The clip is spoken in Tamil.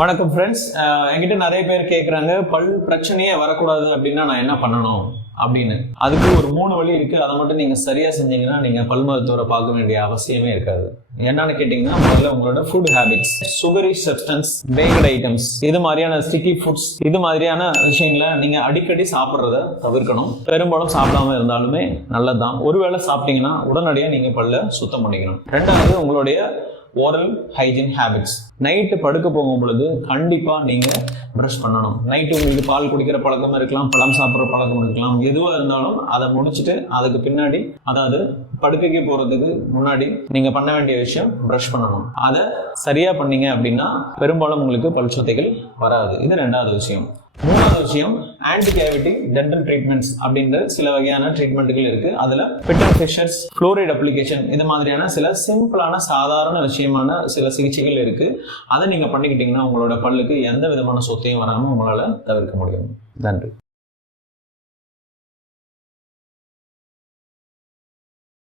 வணக்கம் ஃப்ரெண்ட்ஸ். என்கிட்ட நிறைய பேர் கேட்குறாங்க, பல் பிரச்சனையே வரக்கூடாது அப்படின்னா நான் என்ன பண்ணணும் அப்படின்னு. அதுக்கு ஒரு 3 வழி இருக்கு. அதை மட்டும் நீங்க சரியா செஞ்சீங்கன்னா நீங்க பல் மருத்துவரை பார்க்க வேண்டிய அவசியமே இருக்காது. என்னன்னு கேட்டீங்கன்னா, முதல்ல உங்களோட food habits, sugary substance, packed items, இது மாதிரியான ஸ்டிக்கி ஃபுட்ஸ், இது மாதிரியான விஷயங்களை நீங்க அடிக்கடி சாப்பிட்றத தவிர்க்கணும். பெரும்பாலும் சாப்பிடாம இருந்தாலுமே நல்லதுதான். ஒருவேளை சாப்பிட்டீங்கன்னா உடனடியாக நீங்க பல்ல சுத்தம் பண்ணிக்கணும். ரெண்டாவது, உங்களுடைய ஓரல் ஹைஜீன் ஹேபிட்ஸ். நைட்டு படுக்க போகும் பொழுது கண்டிப்பா நீங்க ப்ரஷ் பண்ணணும். நைட்டு உங்களுக்கு பால் குடிக்கிற பழக்கம் இருக்கலாம், பழம் சாப்பிட்ற பழக்கம் இருக்கலாம். எதுவாக இருந்தாலும் அதை முடிச்சுட்டு அதுக்கு பின்னாடி, அதாவது படுக்கைக்கு போறதுக்கு முன்னாடி நீங்க பண்ண வேண்டிய விஷயம் ப்ரஷ் பண்ணணும். அதை சரியா பண்ணீங்க அப்படின்னா பெரும்பாலும் உங்களுக்கு பல் சொத்தைகள் வராது. இது ரெண்டாவது விஷயம். மூணாவது விஷயம், ஆன்டி கேவிட்டி டென்டல் ட்ரீட்மெண்ட்ஸ் அப்படின்ற சில வகையான ட்ரீட்மெண்ட்டுகள் இருக்கு. அதுல பிட்டர் ஃபிஷர்ஸ், ஃப்ளோரைட் அப்ளிகேஷன், இது மாதிரியான சில சிம்பிளான சாதாரண விஷயமான சில சிகிச்சைகள் இருக்கு. அதை நீங்க பண்ணிக்கிட்டீங்கன்னா உங்களோட பல்லுக்கு எந்த விதமான சொத்தையும் வராமல் உங்களால தவிர்க்க முடியும். நன்றி.